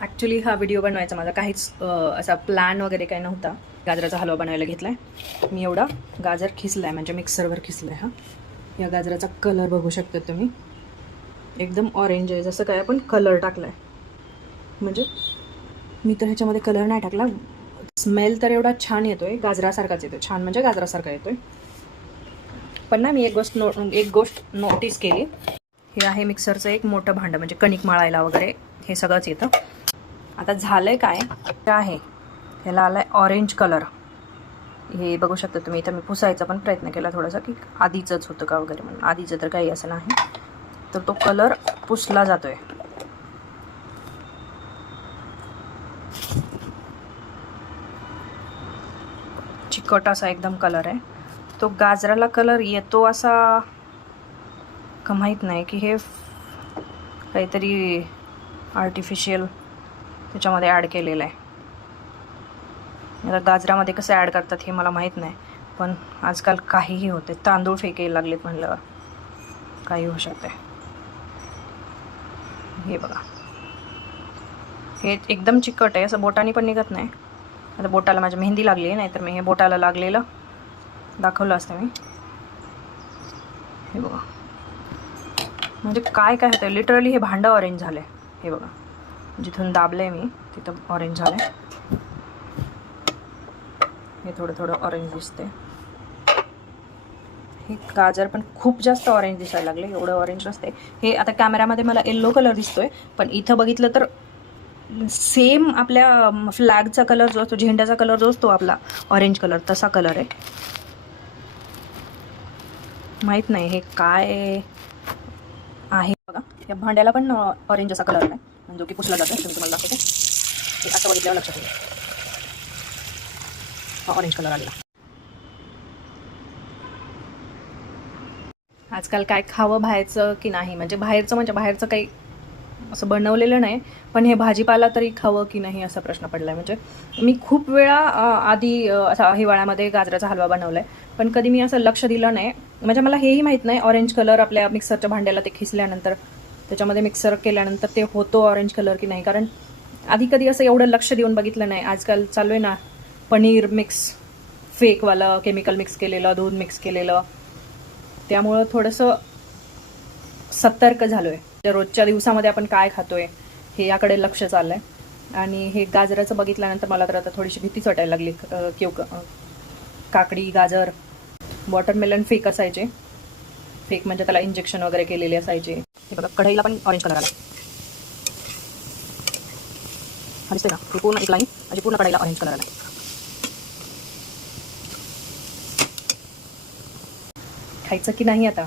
Actually हा video बनवायचा माझा काहीच असा प्लॅन वगैरे काही नव्हता. गाजराचा हलवा बनवायला घेतला आहे मी. एवढा गाजर खिसला आहे, म्हणजे मिक्सरवर खिसला आहे. या गाजराचा कलर बघू शकता तुम्ही, एकदम ऑरेंज आहे, जसं काय आपण कलर टाकला आहे. म्हणजे मी तर ह्याच्यामध्ये कलर नाही टाकला. स्मेल तर एवढा छान येतो आहे, गाजरासारखाच येतो. छान म्हणजे गाजरासारखा येतो आहे. पण ना मी एक गोष्ट नोटीस केली. हे आहे मिक्सरचं एक मोठं भांडं, म्हणजे कणिक मळायला वगैरे हे सगळंच येतं. आता झालंय काय आहे, ह्याला आलाय ऑरेंज कलर. हे बघू शकता तुम्ही. इथं मी पुसायचा पण प्रयत्न केला थोडासा, की आधीचंच होतं का वगैरे म्हणून. आधीचं तर काही असं नाही, तर तो कलर पुसला जातोय. चिकट असा एकदम कलर आहे तो. गाजराला कलर येतो असा का माहीत नाही, की हे काहीतरी आर्टिफिशियल त्याच्यामध्ये ॲड केलेलं आहे. आता गाजरामध्ये कसं ॲड करतात हे मला माहीत नाही, पण आजकाल काहीही होते. तांदूळ फेकायला लागलेत म्हणल्यावर काही होऊ शकते. हे बघा, हे एकदम चिकट आहे, असं बोटाने पण निघत नाही. आता बोटाला माझ्या मेहंदी लागली आहे, नाही तर मी हे बोटाला लागलेलं दाखवलं असतं मी. हे बघा, म्हणजे काय काय होतं. लिटरली हे भांडं ऑरेंज झालं आहे. हे बघा, जिथून दाबलं आहे मी तिथं ऑरेंज झालं आहे. हे थोडं थोडं ऑरेंज दिसते. हे गाजर पण खूप जास्त ऑरेंज दिसायला लागले. एवढं ऑरेंज नसते हे. आता कॅमेरामध्ये मला येल्लो कलर दिसतोय, पण इथं बघितलं तर सेम आपल्या फ्लॅगचा कलर जो असतो, झेंड्याचा कलर जो असतो आपला ऑरेंज कलर, तसा कलर आहे. माहीत नाही हे काय आहे. बघा, या भांड्याला पण ऑरेंज असा कलर आहे, जो की पुसला जातो. तुम्ही तुम्हाला दाखवते, हे असं बघितल्यावर लक्षात येईल हा ऑरेंज कलर आलेला. आजकाल काय खावं बाहेरचं की नाही, म्हणजे बाहेरचं काही असं बनवलेलं नाही, पण हे भाजीपाला तरी खावं की नाही असा प्रश्न पडला आहे. म्हणजे मी खूप वेळा आधी असा हिवाळ्यामध्ये गाजराचा हलवा बनवला आहे, पण कधी मी असं लक्ष दिलं नाही. म्हणजे मला हेही माहीत नाही ऑरेंज कलर आपल्या मिक्सरच्या भांड्याला ते खिसल्यानंतर, त्याच्यामध्ये मिक्सर केल्यानंतर ते होतो ऑरेंज कलर की नाही. कारण आधी कधी असं एवढं लक्ष देऊन बघितलं नाही. आजकाल चालू आहे ना पनीर मिक्स, फेकवालं केमिकल मिक्स केलेलं, दूध मिक्स केलेलं, त्यामुळं थोडंसं सतर्क झालो आहे. रोजच्या दिवसामध्ये आपण काय खातोय हे याकडे लक्ष चाललं आहे. आणि हे गाजराचं बघितल्यानंतर मला तर आता थोडीशी भीतीच वाटायला लागली. काकडी, गाजर, वॉटरमेलन फेक असायचे. फेक म्हणजे त्याला इंजेक्शन वगैरे केलेले असायचे. हे बघा, कढईला पण ऑरेंज कलर आला. हा दिसते ना, हे पूर्ण एक लाईन म्हणजे पूर्ण कढईला ऑरेंज कलर आला. खायचं की नाही आता.